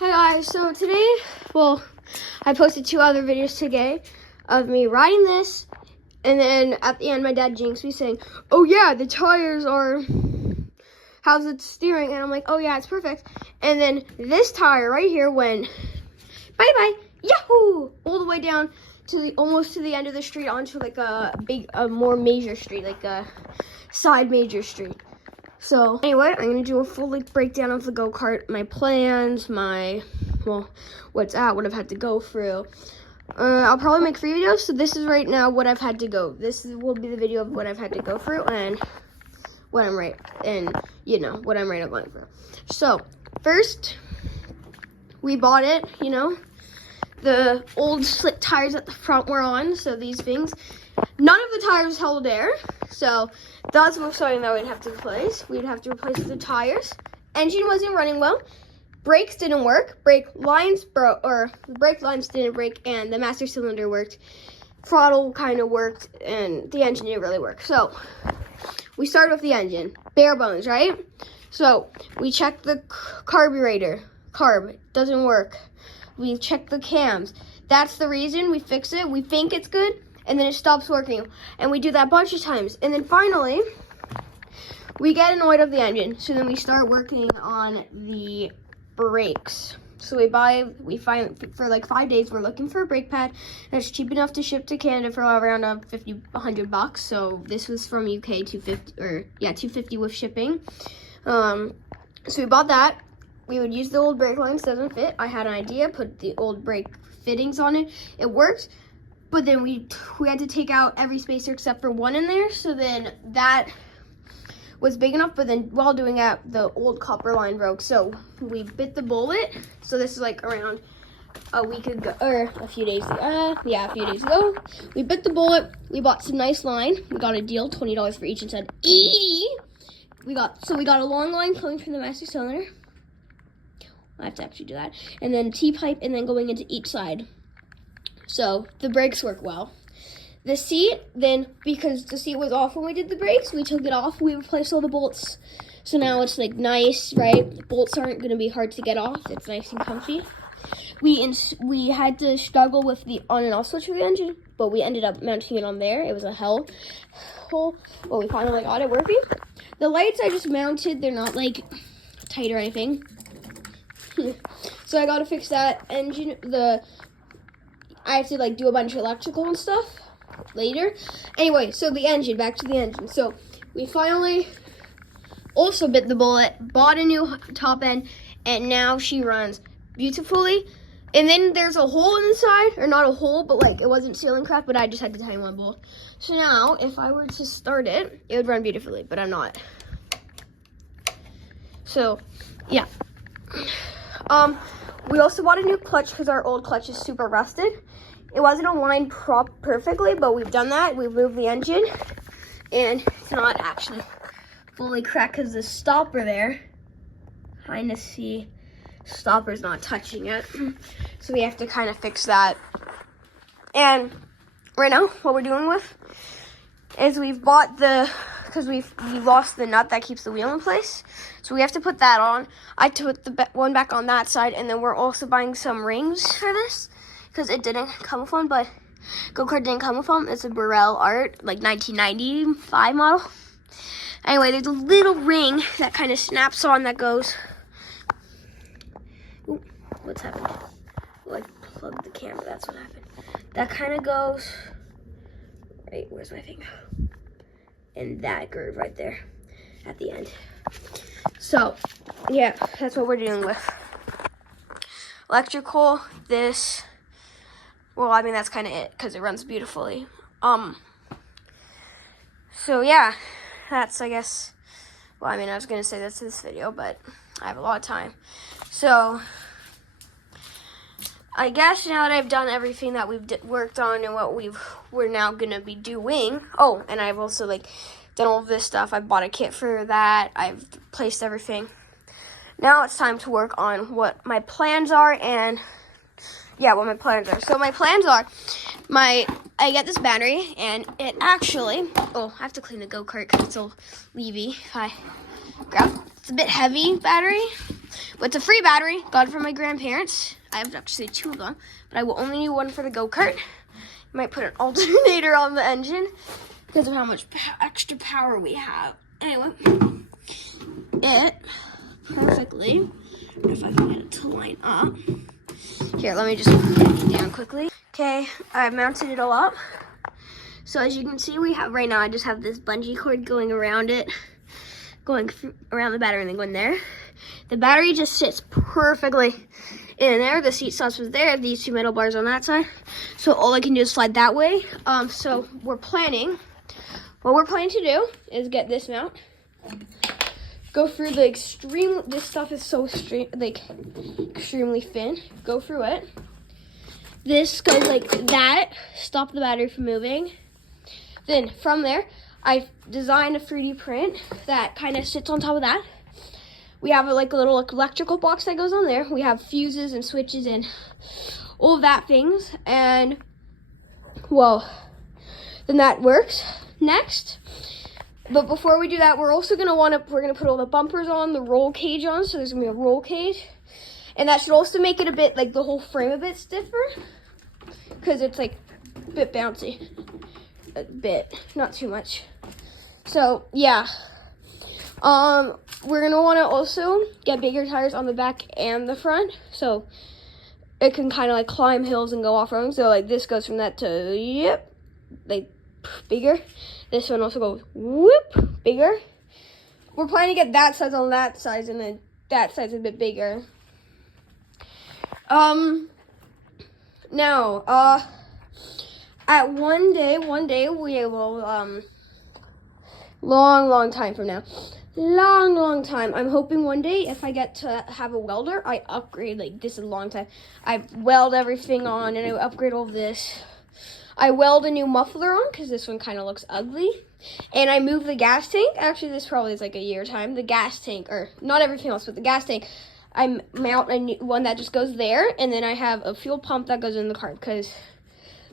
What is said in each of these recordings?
Hi guys, so today, I posted 2 other videos today of me riding this, and then at the end my dad jinxed me saying, oh yeah, the tires are, how's it steering? And I'm like, oh yeah, it's perfect. And then this tire right here went, bye-bye, yahoo, all the way down to almost to the end of the street onto like a more major street, like a side major street. So anyway, I'm gonna do a full breakdown of the go-kart, my plans, what I've had to go through. I'll probably make 3 videos, so this is right now what I've had to go. Will be the video of what I've had to go through and what I'm right now going through. So first, we bought it, the old slick tires at the front were on, so these things. None of the tires held air, so that's something that we'd have to replace. We'd have to replace the tires. Engine wasn't running well. Brakes didn't work. Brake lines didn't break, and the master cylinder worked. Throttle kind of worked, and the engine didn't really work. So we started with the engine, bare bones, right? So we checked the carburetor. Carb doesn't work. We checked the cams. That's the reason. We fix it. We think it's good, and then it stops working. And we do that a bunch of times. And then finally, we get annoyed of the engine. So then we start working on the brakes. So we find for like 5 days, we're looking for a brake pad that's cheap enough to ship to Canada for around $100. So this was from UK, $250 with shipping. So we bought that. We would use the old brake lines, doesn't fit. I had an idea, put the old brake fittings on it. It worked. But then we had to take out every spacer except for one in there. So then that was big enough. But then while doing that, the old copper line broke. So we bit the bullet. So this is like around a week ago, or a few days ago. A few days ago. We bit the bullet. We bought some nice line. We got a deal, $20 for each, and said 80. We got a long line coming from the master cylinder. I have to actually do that. And then T-pipe, and then going into each side. So the brakes work well. The seat, then, because the seat was off when we did the brakes, we took it off. We replaced all the bolts. So now it's like nice, right? The bolts aren't going to be hard to get off. It's nice and comfy. We had to struggle with the on and off switch for the engine, but we ended up mounting it on there. It was a hole. Well, we finally got it working. The lights I just mounted. They're not like tight or anything. So I got to fix that engine. I have to do a bunch of electrical and stuff later. Anyway, so back to the engine. So we finally also bit the bullet, bought a new top end, and now she runs beautifully. And then there's a hole in the side, or not a hole, but it wasn't sealing crack, but I just had to tighten one bolt. So now if I were to start it, it would run beautifully, but I'm not. So yeah. We also bought a new clutch because our old clutch is super rusted. It wasn't aligned perfectly, but we've done that. We moved the engine, and it's not actually fully cracked because the stopper there, kind of see, stopper's not touching it. So we have to kind of fix that. And right now, what we're doing with is we've bought because we lost the nut that keeps the wheel in place. So we have to put that on. I put the one back on that side, and then we're also buying some rings for this because it didn't come with one, but go-kart didn't come with them. It's a Burrell Art, 1995 model. Anyway, there's a little ring that kind of snaps on that goes. Ooh, what's happened? I plugged the camera, that's what happened. That kind of goes, right, where's my finger? And that groove right there at the end. So, yeah, that's what we're dealing with. Electrical, that's kind of it because it runs beautifully. So yeah, that's, I guess, I was going to say that's this video, but I have a lot of time. So, I guess now that I've done everything that we've worked on and what we're now going to be doing. Oh, and I've also, done all of this stuff. I bought a kit for that. I've placed everything. Now it's time to work on what my plans are and, what my plans are. So my plans are, I get this battery, and it actually, I have to clean the go-kart because it's all leavy. If I grab It's a bit heavy battery, but it's a free battery. Got it from my grandparents. I have actually 2 of them, but I will only need 1 for the go-kart. Might put an alternator on the engine because of how much extra power we have. Anyway, it perfectly, if I can get it to line up. Here, let me just put it down quickly. Okay, I've mounted it all up. So as you can see, we have right now, I just have this bungee cord going around it, going around the battery and then going there. The battery just sits perfectly in there. The seat stops was there. These 2 metal bars on that side. So all I can do is slide that way. So what we're planning to do is get this mount, go through the this stuff is so extremely thin. Go through it. This goes like that, stop the battery from moving. Then from there, I've designed a 3D print that kind of sits on top of that. We have like a little electrical box that goes on there. We have fuses and switches and all of that things. And well, then that works. Next, but before we do that, we're also gonna put all the bumpers on, the roll cage on. So there's gonna be a roll cage, and that should also make it a bit like the whole frame a bit stiffer, because it's like a bit bouncy, a bit, not too much. So yeah, we're gonna want to also get bigger tires on the back and the front, so it can kind of like climb hills and go off-road. So like this goes from that to like bigger. This one also goes whoop, bigger. We're planning to get that size on that size, and then that size a bit bigger. Now, at one day we will, long time from now, long time, I'm hoping one day if I get to have a welder, I upgrade, like this is a long time, I weld everything on and I upgrade all of this. I weld a new muffler on because this one kind of looks ugly. And I move the gas tank. Actually, this probably is like a year time. The gas tank, or not everything else, but the gas tank, I mount a new one that just goes there. And then I have a fuel pump that goes in the car because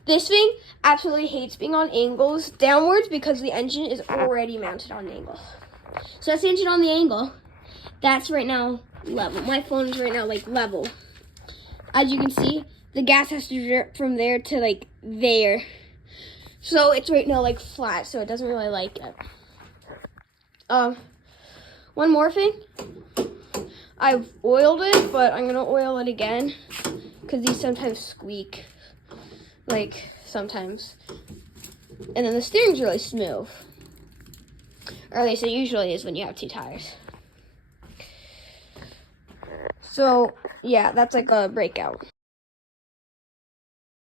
this thing absolutely hates being on angles downwards because the engine is already mounted on an angle. So that's the engine on the angle. That's right now level. My phone is right now like level. As you can see, the gas has to drip from there to like there. So it's right now like flat, so it doesn't really like it. One more thing. I've oiled it, but I'm gonna oil it again because these sometimes squeak. Like sometimes. And then the steering's really smooth. Or at least it usually is when you have 2 tires. So yeah, that's like a breakout.